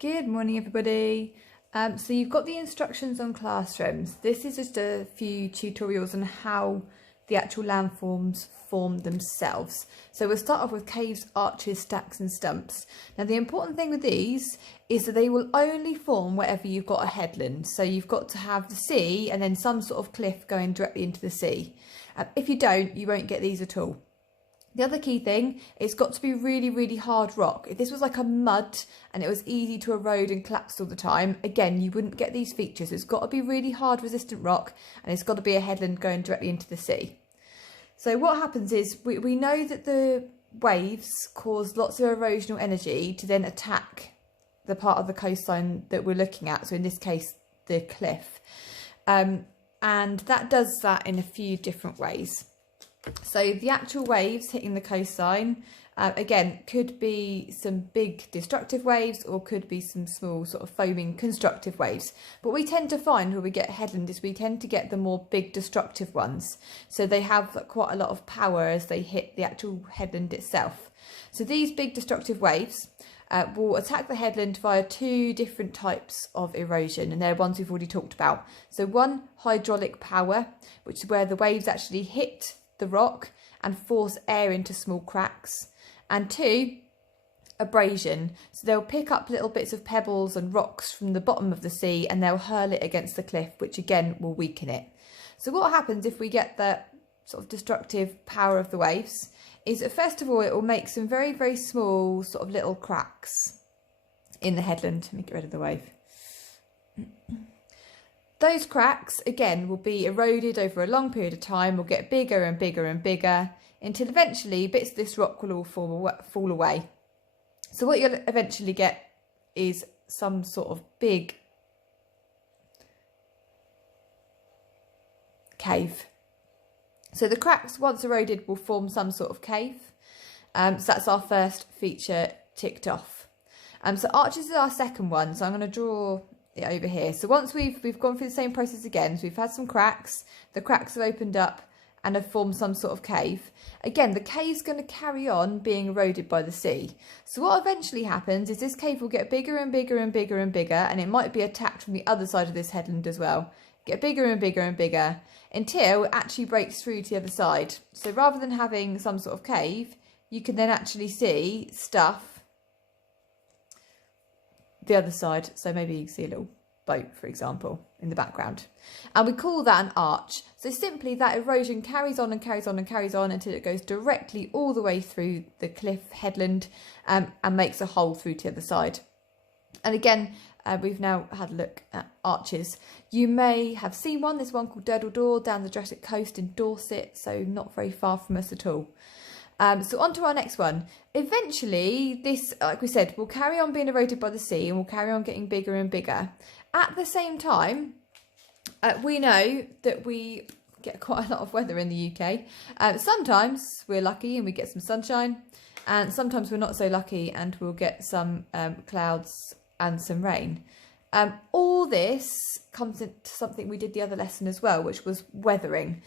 Good morning, everybody. So you've got the instructions on classrooms. This is just a few tutorials on how the actual landforms form themselves. So we'll start off with caves, arches, stacks and stumps. Now the important thing with these is that they will only form wherever you've got a headland. So you've got to have the sea and then some sort of cliff going directly into the sea. If you don't, you won't get these at all. The other key thing, it's got to be really, really hard rock. If this was like a mud and it was easy to erode and collapse all the time, again, you wouldn't get these features. It's got to be really hard resistant rock and it's got to be a headland going directly into the sea. So what happens is we know that the waves cause lots of erosional energy to then attack the part of the coastline that we're looking at. So in this case, the cliff. And that does that in a few different ways. So the actual waves hitting the coastline, again, could be some big destructive waves or could be some small sort of foaming constructive waves. But we tend to find when we get headland is we tend to get the more big destructive ones. So they have quite a lot of power as they hit the actual headland itself. So these big destructive waves will attack the headland via two different types of erosion, and they're ones we've already talked about. So one, hydraulic power, which is where the waves actually hit the rock and force air into small cracks, and two, abrasion. So they'll pick up little bits of pebbles and rocks from the bottom of the sea and they'll hurl it against the cliff, which again will weaken it. So what happens if we get the sort of destructive power of the waves is that first of all it will make some very, very small sort of little cracks in the headland. Let me get rid of the wave. Those cracks, again, will be eroded over a long period of time, will get bigger and bigger and bigger, until eventually bits of this rock will all fall away. So what you'll eventually get is some sort of big cave. So the cracks, once eroded, will form some sort of cave. So that's our first feature ticked off. So arches is our second one, so I'm going to draw it over here. So once we've gone through the same process again, so we've had some cracks, the cracks have opened up and have formed some sort of cave. Again, the cave's going to carry on being eroded by the sea. So what eventually happens is this cave will get bigger and bigger and bigger and bigger, and it might be attacked from the other side of this headland as well. Get bigger and bigger and bigger until it actually breaks through to the other side. So rather than having some sort of cave, you can then actually see stuff the other side. So maybe you can see a little boat, for example, in the background, and we call that an arch. So simply that erosion carries on and carries on and carries on until it goes directly all the way through the cliff headland and makes a hole through to the other side. And again, we've now had a look at arches. You may have seen one. There's one called Durdle Door down the Jurassic Coast in Dorset, so not very far from us at all. So on to our next one. Eventually, this, like we said, will carry on being eroded by the sea and will carry on getting bigger and bigger. At the same time, we know that we get quite a lot of weather in the UK. Sometimes we're lucky and we get some sunshine, and sometimes we're not so lucky and we'll get some clouds and some rain. All this comes into something we did the other lesson as well, which was weathering.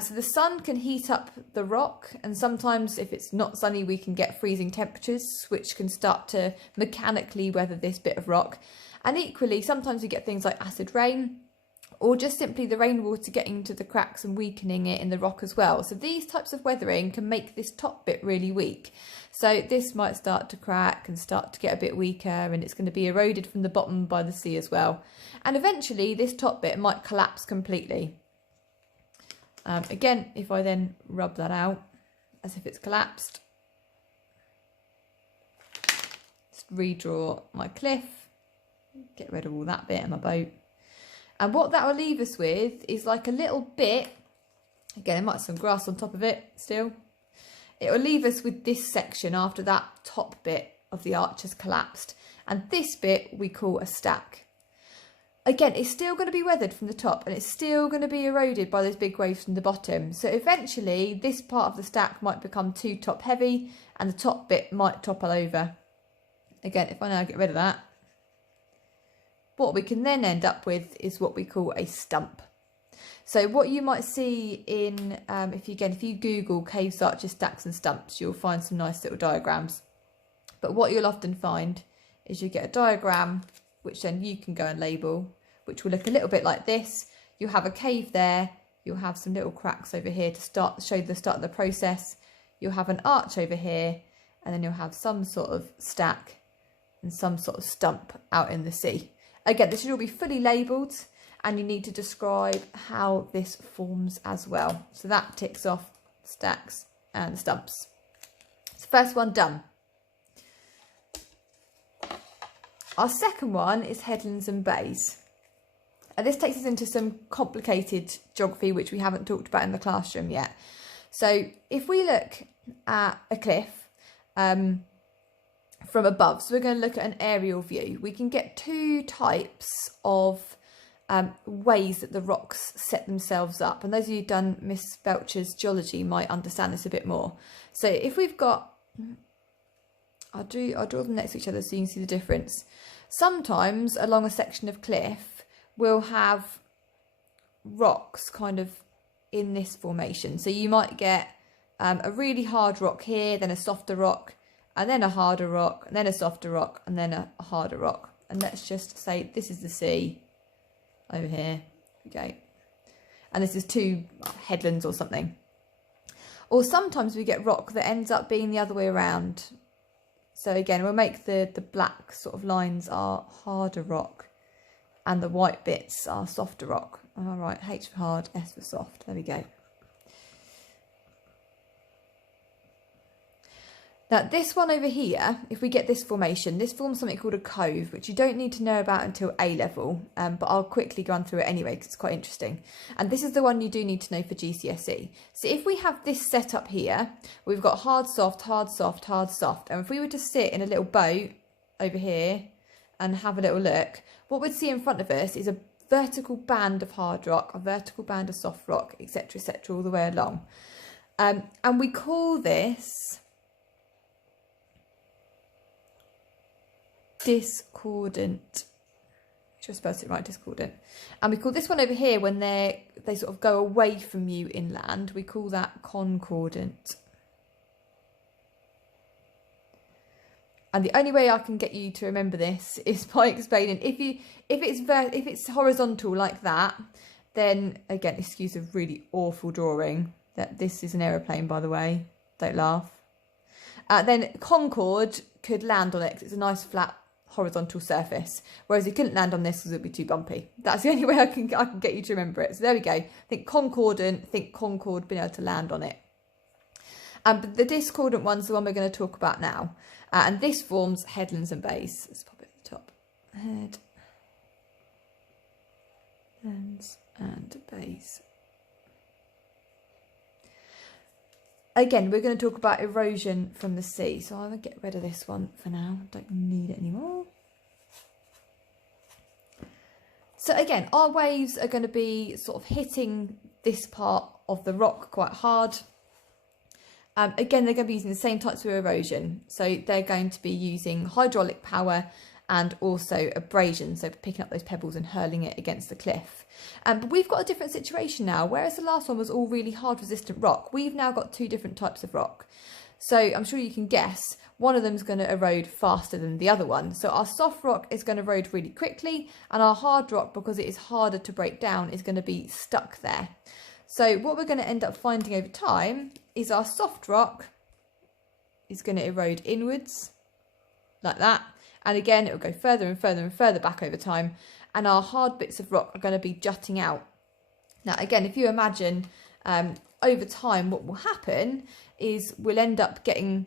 So the sun can heat up the rock, and sometimes if it's not sunny we can get freezing temperatures, which can start to mechanically weather this bit of rock. And equally, sometimes we get things like acid rain, or just simply the rainwater getting into the cracks and weakening it in the rock as well. So these types of weathering can make this top bit really weak. So this might start to crack and start to get a bit weaker, and it's going to be eroded from the bottom by the sea as well. And eventually this top bit might collapse completely. Again, if I then rub that out as if it's collapsed, just redraw my cliff, get rid of all that bit and my boat. And what that will leave us with is like a little bit, again, there might be some grass on top of it still. It will leave us with this section after that top bit of the arch has collapsed. And this bit we call a stack. Again, it's still going to be weathered from the top and it's still going to be eroded by those big waves from the bottom. So eventually this part of the stack might become too top heavy and the top bit might topple over. Again, if I now get rid of that, what we can then end up with is what we call a stump. So what you might see in, if you Google caves, arches, stacks and stumps, you'll find some nice little diagrams. But what you'll often find is you get a diagram, which then you can go and label, which will look a little bit like this. You'll have a cave there, you'll have some little cracks over here to show the start of the process. You'll have an arch over here, and then you'll have some sort of stack and some sort of stump out in the sea. Again, this should all be fully labelled, and you need to describe how this forms as well. So that ticks off stacks and stumps. So first one done. Our second one is headlands and bays. And this takes us into some complicated geography, which we haven't talked about in the classroom yet. So if we look at a cliff from above, so we're going to look at an aerial view, we can get two types of ways that the rocks set themselves up. And those of you who've done Miss Belcher's geology might understand this a bit more. So if we've got, I'll draw them next to each other so you can see the difference. Sometimes along a section of cliff, we'll have rocks kind of in this formation. So you might get a really hard rock here, then a softer rock, and then a harder rock, and then a softer rock, and then a harder rock. And let's just say this is the sea over here. Okay. And this is two headlands or something. Or sometimes we get rock that ends up being the other way around. So again, we'll make the black sort of lines are harder rock and the white bits are softer rock. All right, H for hard, S for soft. There we go. Now this one over here, if we get this formation, this forms something called a cove, which you don't need to know about until A level, but I'll quickly run through it anyway because it's quite interesting. And this is the one you do need to know for GCSE. So if we have this set up here, we've got hard, soft, hard, soft, hard, soft. And if we were to sit in a little boat over here and have a little look, what we'd see in front of us is a vertical band of hard rock, a vertical band of soft rock, etc., etc., all the way along. And we call this discordant. Should I spell it right? Discordant. And we call this one over here when they sort of go away from you inland, we call that concordant. And the only way I can get you to remember this is by explaining if it's horizontal like that, then again, excuse a really awful drawing. That this is an aeroplane, by the way. Don't laugh. Then concord could land on it because it's a nice flat horizontal surface, whereas it couldn't land on this because it would be too bumpy. That's the only way I can get you to remember it. So there we go. Think concordant, think concord being able to land on it. But the discordant one's the one we're going to talk about now. And this forms headlands and bays. Let's pop it at the top. Headlands and bays. Again, we're going to talk about erosion from the sea. So I'm going to get rid of this one for now. I don't need it anymore. So again, our waves are going to be sort of hitting this part of the rock quite hard. Again, they're going to be using the same types of erosion. So they're going to be using hydraulic power and also abrasion, so picking up those pebbles and hurling it against the cliff. But we've got a different situation now. Whereas the last one was all really hard resistant rock, we've now got two different types of rock. So I'm sure you can guess one of them is going to erode faster than the other one. So our soft rock is going to erode really quickly, and our hard rock, because it is harder to break down, is going to be stuck there. So what we're going to end up finding over time is our soft rock is going to erode inwards like that. And again, it will go further and further and further back over time. And our hard bits of rock are going to be jutting out. Now, again, if you imagine over time, what will happen is we'll end up getting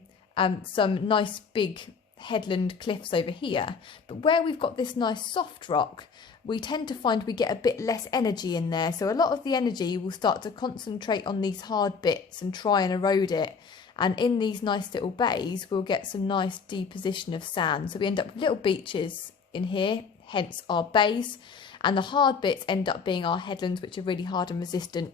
some nice big headland cliffs over here. But where we've got this nice soft rock, we tend to find we get a bit less energy in there. So a lot of the energy will start to concentrate on these hard bits and try and erode it. And in these nice little bays, we'll get some nice deposition of sand. So we end up with little beaches in here, hence our bays. And the hard bits end up being our headlands, which are really hard and resistant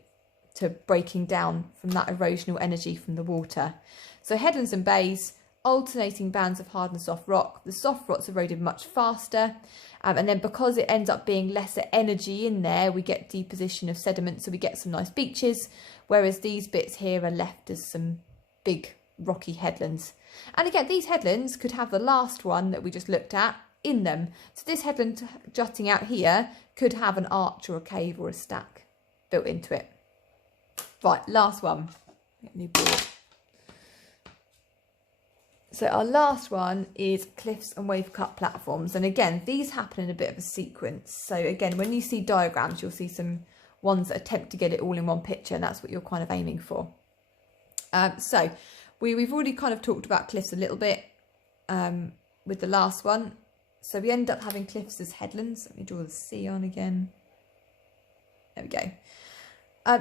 to breaking down from that erosional energy from the water. So headlands and bays, alternating bands of hard and soft rock. The soft rock's eroded much faster. And then because it ends up being lesser energy in there, we get deposition of sediment. So we get some nice beaches, whereas these bits here are left as some big rocky headlands. And again, these headlands could have the last one that we just looked at in them. So this headland jutting out here could have an arch or a cave or a stack built into it. Right, last one. New board. So our last one is cliffs and wave cut platforms. And again, these happen in a bit of a sequence. So again, when you see diagrams, you'll see some ones that attempt to get it all in one picture, and that's what you're kind of aiming for. So we've already kind of talked about cliffs a little bit with the last one. So we end up having cliffs as headlands. Let me draw the sea on again. There we go.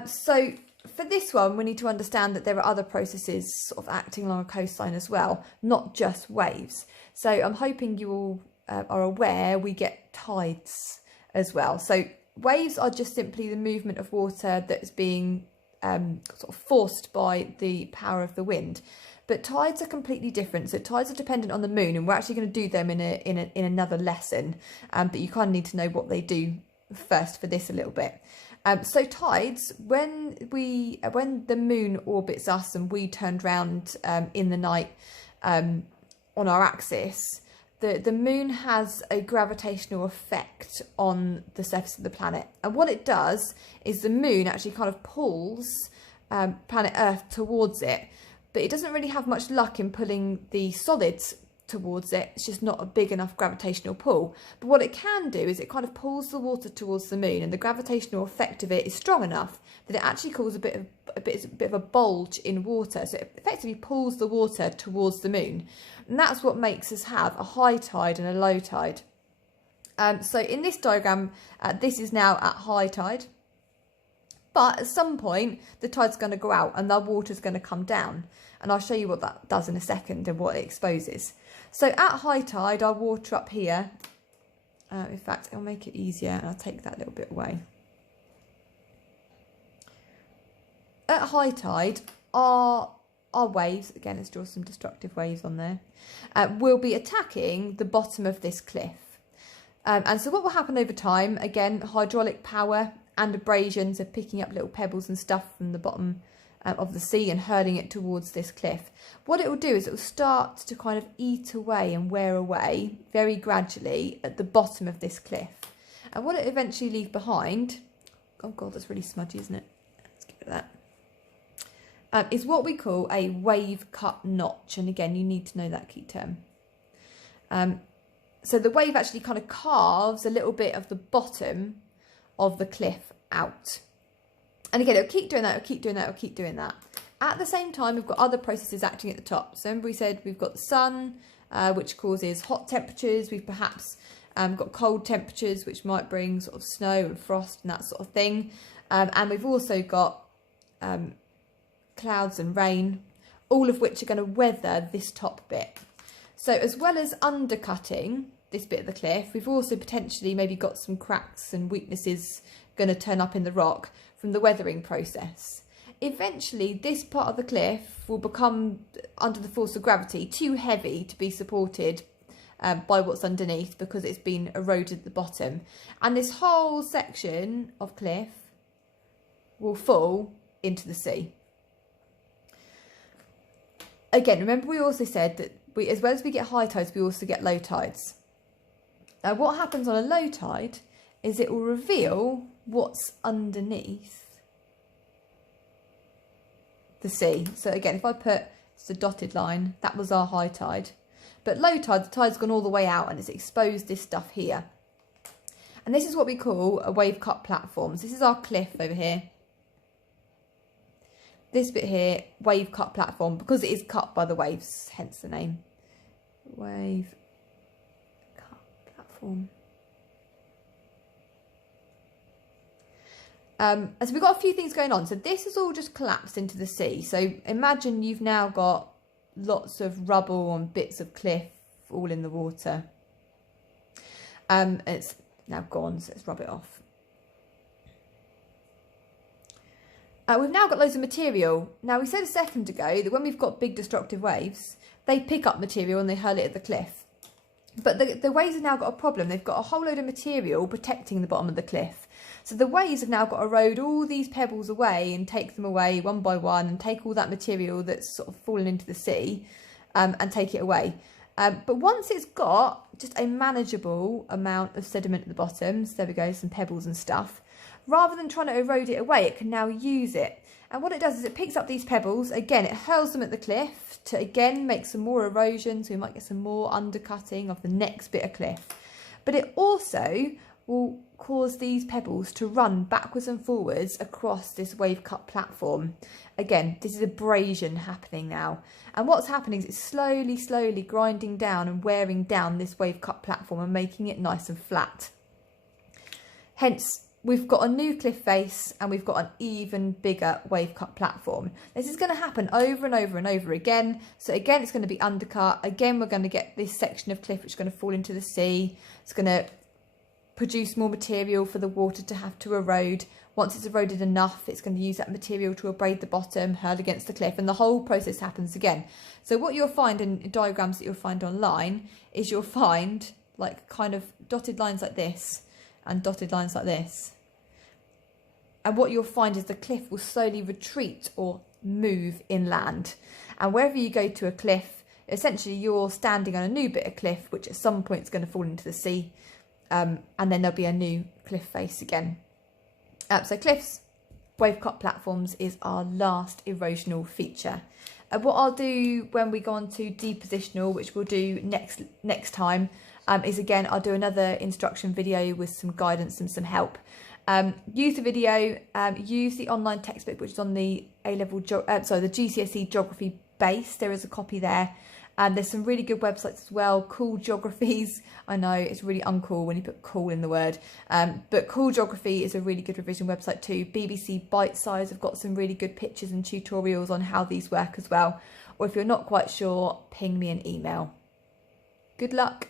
So for this one, we need to understand that there are other processes sort of acting along a coastline as well, not just waves. So I'm hoping you all are aware we get tides as well. So waves are just simply the movement of water that's being sort of forced by the power of the wind. But tides are completely different. So tides are dependent on the moon, and we're actually going to do them in another lesson. But you kind of need to know what they do first for this a little bit. So tides, when the moon orbits us and we turned round in the night on our axis, the moon has a gravitational effect on the surface of the planet. And what it does is the moon actually kind of pulls planet Earth towards it, but it doesn't really have much luck in pulling the solids towards it. It's just not a big enough gravitational pull. But what it can do is it kind of pulls the water towards the moon, and the gravitational effect of it is strong enough that it actually causes a bit of a bulge in water. So it effectively pulls the water towards the moon, and that's what makes us have a high tide and a low tide. So in this diagram, this is now at high tide, but at some point the tide's going to go out and the water's going to come down, and I'll show you what that does in a second and what it exposes. So at high tide, our water up here, in fact, I'll make it easier and I'll take that little bit away. At high tide, our waves, again, let's draw some destructive waves on there, will be attacking the bottom of this cliff. And so what will happen over time, again, hydraulic power and abrasions are picking up little pebbles and stuff from the bottom of the sea and hurling it towards this cliff. What it will do is it will start to kind of eat away and wear away very gradually at the bottom of this cliff. And what it eventually leaves behind, oh God, that's really smudgy, isn't it? Let's get rid of that. Is what we call a wave cut notch. And again, you need to know that key term. So the wave actually kind of carves a little bit of the bottom of the cliff out. And again, it'll keep doing that, it'll keep doing that, it'll keep doing that. At the same time, we've got other processes acting at the top. So remember we said we've got the sun, which causes hot temperatures. We've perhaps got cold temperatures, which might bring sort of snow and frost and that sort of thing. And we've also got clouds and rain, all of which are going to weather this top bit. So as well as undercutting this bit of the cliff, we've also potentially maybe got some cracks and weaknesses going to turn up in the rock from the weathering process. Eventually, this part of the cliff will become, under the force of gravity, too heavy to be supported by what's underneath because it's been eroded at the bottom. And this whole section of cliff will fall into the sea. Again, remember we also said that as well as we get high tides, we also get low tides. Now, what happens on a low tide is it will reveal what's underneath the sea. So again, if I put the dotted line, that was our high tide. But low tide, the tide's gone all the way out and it's exposed this stuff here. And this is what we call a wave cut platforms. This is our cliff over here. This bit here, wave cut platform, because it is cut by the waves, hence the name. Wave cut platform. And so we've got a few things going on. So this is all just collapsed into the sea. So imagine you've now got lots of rubble and bits of cliff all in the water. It's now gone, so let's rub it off. We've now got loads of material. Now, we said a second ago that when we've got big destructive waves, they pick up material and they hurl it at the cliff. But the waves have now got a problem. They've got a whole load of material protecting the bottom of the cliff. So the waves have now got to erode all these pebbles away and take them away one by one and take all that material that's sort of fallen into the sea and take it away. But once it's got just a manageable amount of sediment at the bottom, so there we go, some pebbles and stuff, rather than trying to erode it away, it can now use it. And what it does is it picks up these pebbles, again, it hurls them at the cliff to, again, make some more erosion, so we might get some more undercutting of the next bit of cliff. But it also will cause these pebbles to run backwards and forwards across this wave cut platform. Again, this is abrasion happening now. And what's happening is it's slowly grinding down and wearing down this wave cut platform and making it nice and flat. Hence, we've got a new cliff face and we've got an even bigger wave cut platform. This is going to happen over and over and over again. So again, it's going to be undercut. Again, we're going to get this section of cliff which is going to fall into the sea. It's going to produce more material for the water to have to erode. Once it's eroded enough, it's going to use that material to abrade the bottom, hurl against the cliff, and the whole process happens again. So what you'll find in diagrams that you'll find online is you'll find like kind of dotted lines like this and dotted lines like this. And what you'll find is the cliff will slowly retreat or move inland. And wherever you go to a cliff, essentially you're standing on a new bit of cliff, which at some point is going to fall into the sea. And then there'll be a new cliff face again. So cliffs, wave cut platforms is our last erosional feature. What I'll do when we go on to depositional, which we'll do next time, is again, I'll do another instruction video with some guidance and some help. Use the video, use the online textbook, which is on the the GCSE geography base. There is a copy there. And there's some really good websites as well, Cool Geographies. I know it's really uncool when you put cool in the word, but Cool Geography is a really good revision website too. BBC Bite Size have got some really good pictures and tutorials on how these work as well. Or if you're not quite sure, ping me an email. Good luck.